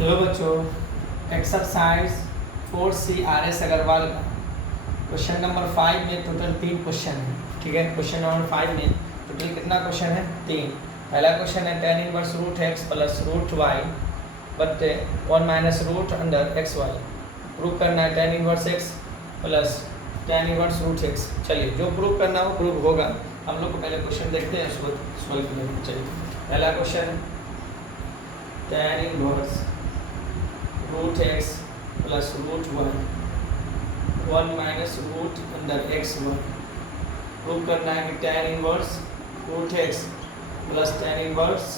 Hello बच्चों, exercise 4C RS Agarwal का question number 5 में टोटल 3 क्वेश्चन है। ठीक है, क्वेश्चन नंबर 5 में टोटल कितना क्वेश्चन है? 3। पहला क्वेश्चन है tan inverse root x plus root y but 1 minus root under x y. Prove करना है tan inverse x plus tan inverse root x. चलिए, जो प्रूव करना हो प्रूव होगा। हम लोग को पहले क्वेश्चन देखते हैं, उसको सॉल्व करेंगे। चलिए, पहला क्वेश्चन है tan inverse root x plus root one 1 minus root under x one. Prove करना है कि tan inverse root x plus tan inverse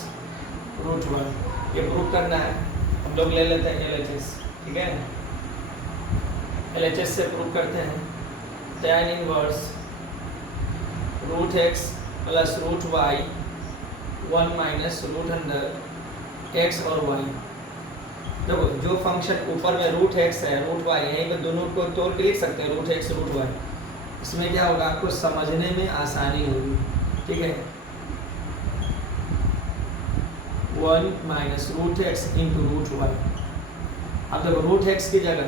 root one, ये प्रूव करना है। हम लोग ले लेते हैं LHS। ठीक है, LHS से प्रूव करते हैं tan inverse root x plus root y 1 minus root under x और वाई। देखो, जो फंक्शन ऊपर में रूट एक्स है रूट वाई है, यहीं पे दोनों को तोड़ के लिख सकते हैं, रूट एक्स रूट वाई। इसमें क्या होगा, आपको समझने में आसानी होगी। ठीक है, 1 minus root x into root y. अब देखो, रूट एक्स की जगह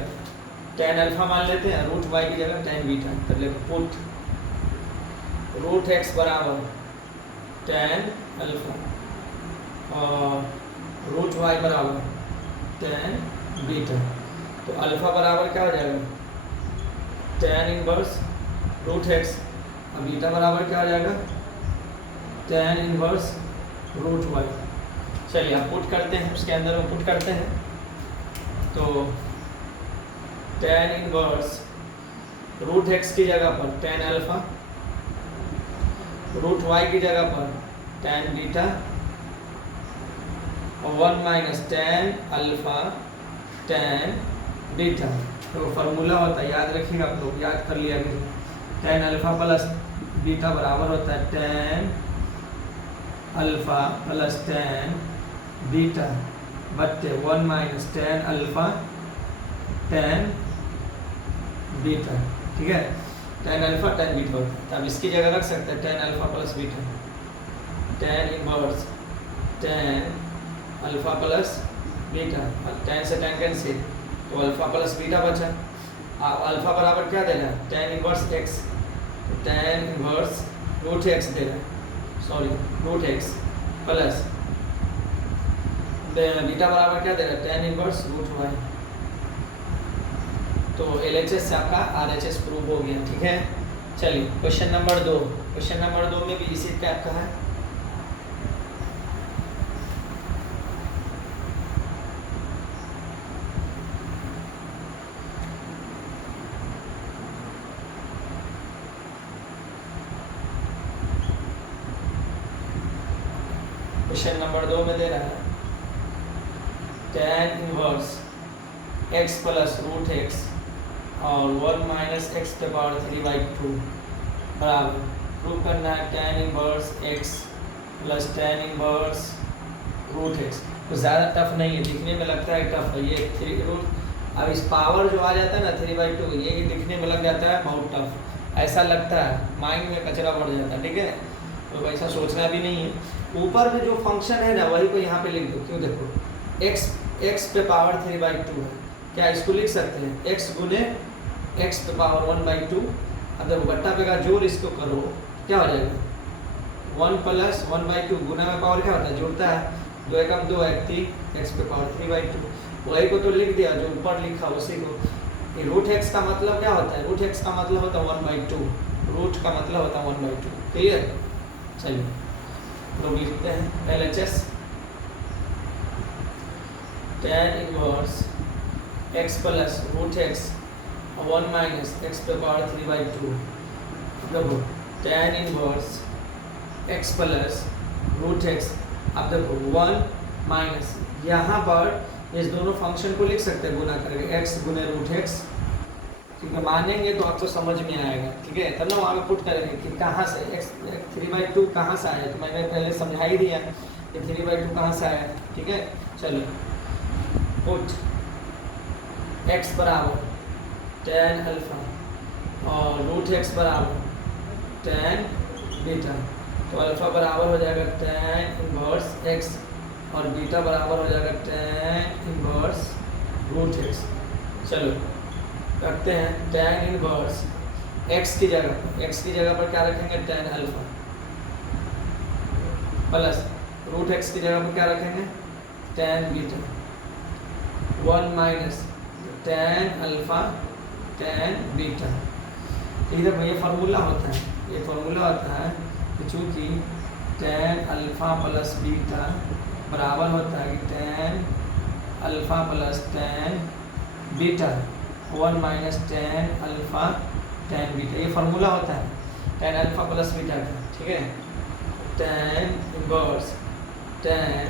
tan अल्फा मान लेते हैं, रूट वाई की जगह tan बीटा। तो देखो, पुट रूट एक्स बराबर tan अल्फा और रूट वाई बराबर tan बीटा। तो अल्फा बराबर क्या हो जाएगा, tan इनवर्स रूट एक्स, और बीटा बराबर क्या हो जाएगा, tan इनवर्स रूट वाई। चलिए, आप पुट करते हैं, उसके अंदर में पुट करते हैं। तो tan इनवर्स रूट एक्स की जगह पर tan अल्फा, रूट वाई की जगह पर tan बीटा और 1 minus tan alpha tan beta. तो फार्मूला होता है, याद रखिएगा, आप लोग याद कर लिया कि tan अल्फा प्लस बीटा बराबर होता है tan alpha plus tan beta बट्टे 1 minus tan alpha tan beta. ठीक है, tan अल्फा tan बीटा होता है। तब इसकी जगह रख सकते हैं tan alpha plus beta, tan inverse tan alpha plus beta, और tan से tan कैंसिल, तो अल्फा प्लस बीटा बचा। अल्फा बराबर क्या देना है, tan इनवर्स एक्स, तो tan इनवर्स रूट एक्स देना, sorry root x plus beta बराबर क्या देना, tan इनवर्स रूट वाई। तो LHS से आपका RHS प्रूव हो गया। ठीक है, चलिए क्वेश्चन नंबर 2। क्वेश्चन नंबर 2 में भी इसी टाइप का है। क्वेश्चन नंबर 2 में दे रहा है tan inverse x plus root x और 1 माइनस एक्स के पावर 3/2 बराबर। प्रूव करना है tan inverse x plus tan inverse root x. तो ज़्यादा टफ नहीं है, दिखने में लगता है टफ है ये 3 रूट। अब इस पावर जो आ जाता है ना 3/2, ये दिखने में लग जाता है बहुत टफ, ऐसा लगता है, माइंड में कचरा बढ़ जाता है। ठीक है, तो ऐसा सोचना भी नहीं है। ऊपर में जो फंक्शन है ना, वही को यहाँ पे लिख दो। क्यों, देखो x पे पावर 3/2 है, क्या इसको लिख सकते हैं x गुने x पे पावर 1/2। अब देखो, बट्टा पे का जोड़ इसको करो, क्या हो जाएगा 1 प्लस 1/2। गुना में पावर क्या होता है, जुड़ता है, 2 एकम 2 एक 3, x पे पावर 3/2। वही को तो लिख दिया जो ऊपर लिखा उसी को। ये रूट एक्स का मतलब क्या होता है, रूट एक्स का मतलब होता है 1/2, रूट का मतलब होता है 1/2। क्लियर? चलिए लोग लिखते हैं LHS tan inverse x plus root x और 1 माइनस एक्स पे पावर 3/2। देखो, tan inverse x plus root x. अब देखो 1 माइनस, यहाँ पर इस दोनों फंक्शन को लिख सकते हैं गुना करके, x गुने रूट एक्स। ठीक है, मानेंगे तो आपको समझ में आएगा। ठीक है, तब ना वहाँ पे पुट करेंगे कि कहाँ से x 3/2 कहाँ से आया, तो मैंने पहले समझा ही दिया कि 3/2 कहाँ से आया। ठीक है, चलिए पुट x बराबर tan अल्फा और रूट एक्स बराबर tan बीटा। तो अल्फा बराबर हो जाएगा tan इनवर्स x और बीटा बराबर हो जाएगा tan इनवर्स रूट एक्स। चलो रखते हैं tan इनवर्स x की जगह पर क्या रखेंगे tan alpha plus root x की जगह पर क्या रखेंगे tan beta 1 minus tan alpha tan beta. इधर ये फार्मूला होता है कि चूँकि tan अल्फा प्लस बीटा बराबर होता है कि tan alpha plus tan beta 1 minus tan alpha tan beta, ये फार्मूला होता है tan अल्फा प्लस बीटा का। ठीक है, tan inverse tan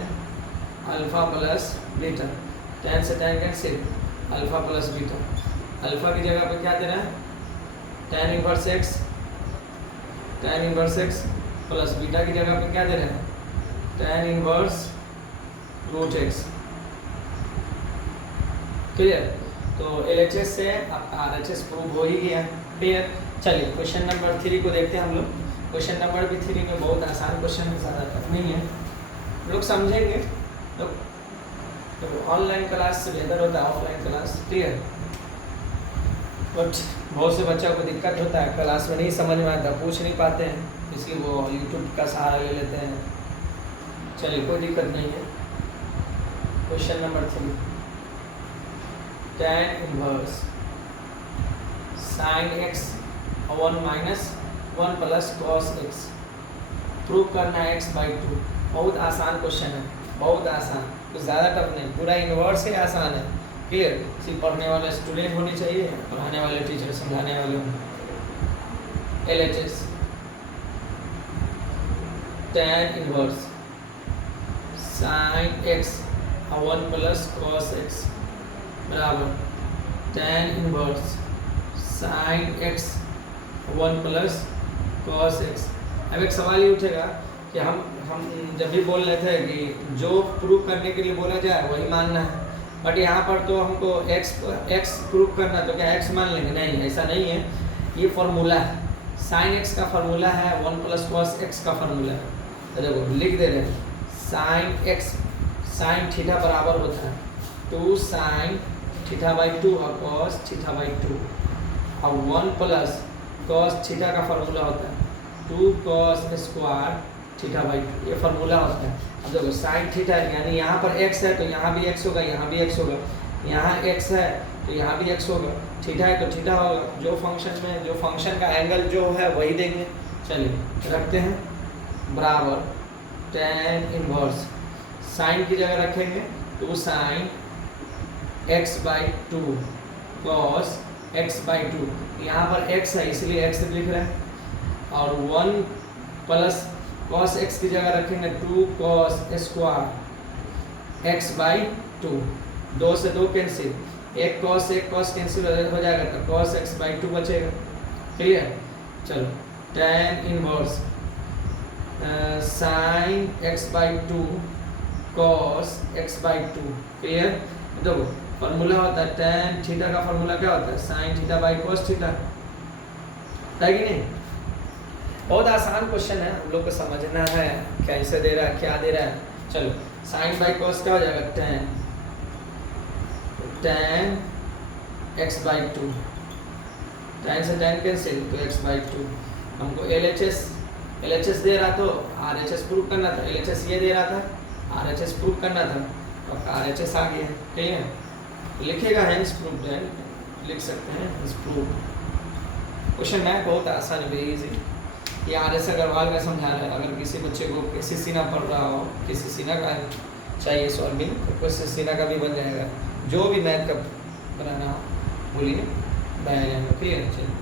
alpha plus beta, tan से tan cancel, alpha plus beta. Alpha की जगह पर क्या दे रहा है tan inverse x plus beta की जगह पे क्या दे रहे हैं tan inverse root x। Clear? तो LHS से आपका RHS प्रूव हो ही गया। क्लियर? चलिए क्वेश्चन नंबर 3 को देखते हैं हम लोग। क्वेश्चन नंबर भी 3 में बहुत आसान क्वेश्चन है, ज़्यादा टफ नहीं है, लोग समझेंगे। तो ऑनलाइन क्लास से बेहतर होता है ऑफलाइन क्लास। क्लियर? बट बहुत से बच्चों को दिक्कत होता है, क्लास में नहीं समझ में आता, पूछ नहीं पाते हैं, इसलिए वो यूट्यूब का सहारा ले लेते हैं। चलिए कोई दिक्कत नहीं है। Question number 3, tan inverse sin x 1 minus 1 plus cos x prove करना है x/2। बहुत आसान क्वेश्चन है, बहुत आसान, कुछ ज़्यादा टफ नहीं, पूरा इनवर्स ही आसान है। क्लियर? सिर्फ पढ़ने वाले स्टूडेंट होने चाहिए, पढ़ाने वाले टीचर समझाने वाले हों। LHS tan inverse sin x 1 plus cos x बराबर tan inverse sin x 1 plus cos x। अब एक सवाल ये उठेगा कि हम जब भी बोल रहे थे कि जो प्रूव करने के लिए बोला जाए वही मानना है, बट यहाँ पर तो हमको x प्रूव करना, तो क्या x मान लेंगे? नहीं, ऐसा नहीं है। ये फार्मूला है, sin x का फार्मूला है, 1 प्लस cos x का फार्मूला है। तो देखो लिख दे रहे हैं sin x sin थीटा बराबर होता है 2 sin थीटा/2 और cos थीटा/2 और 1 प्लस cos थीटा का फार्मूला होता है 2 cos स्क्वायर थीटा/2, ये फार्मूला होता है। अब देखो साइन थीटा यानी यहाँ पर x है तो यहाँ भी x होगा, यहाँ भी x होगा, यहाँ x है तो यहाँ भी x होगा, थीटा है तो थीटा होगा। जो फंक्शन का एंगल जो है वही देंगे। चलिए रखते हैं बराबर tan इनवर्स साइन की जगह रखेंगे 2 sin x/2 cos x/2, यहाँ पर x है इसलिए x लिख रहे हैं, और 1 प्लस cos x की जगह रखेंगे 2 cos स्क्वायर x/2, 2 से 2 कैंसिल, एक cos कैंसिल हो जाएगा तो cos x/2 बचेगा। क्लियर? चलो tan inverse sin x/2 cos x/2। Clear? देखो फार्मूला होता है tan थीटा का फार्मूला क्या होता है sin थीटा/cos थीटा, है कि नहीं? बहुत आसान क्वेश्चन है, हम लोग को समझना है कैसे दे रहा है, क्या दे रहा है। चलो sin/cos क्या हो जाएगा tan x/2, tan से tan कैंसिल तो x/2। हमको LHS दे रहा तो RHS प्रूव करना था, LHS ये दे रहा था RHS प्रूव करना था, तो RHS आ गया। ठीक है, लिखेगा हैंस प्रूव, लिख सकते हैं हैंस प्रूव। क्वेश्चन है बहुत आसान है, वेरी इजी। ये RS अग्रवाल का समझा रहा है। अगर किसी बच्चे को KCC ना पढ़ रहा हो, KCC ना का चाहिए सॉल्विंग, तो KCC ना का भी बन जाएगा। जो भी मैथ का बनाना हो बोलिए, बनाया जाएगा। क्लियर? चलिए।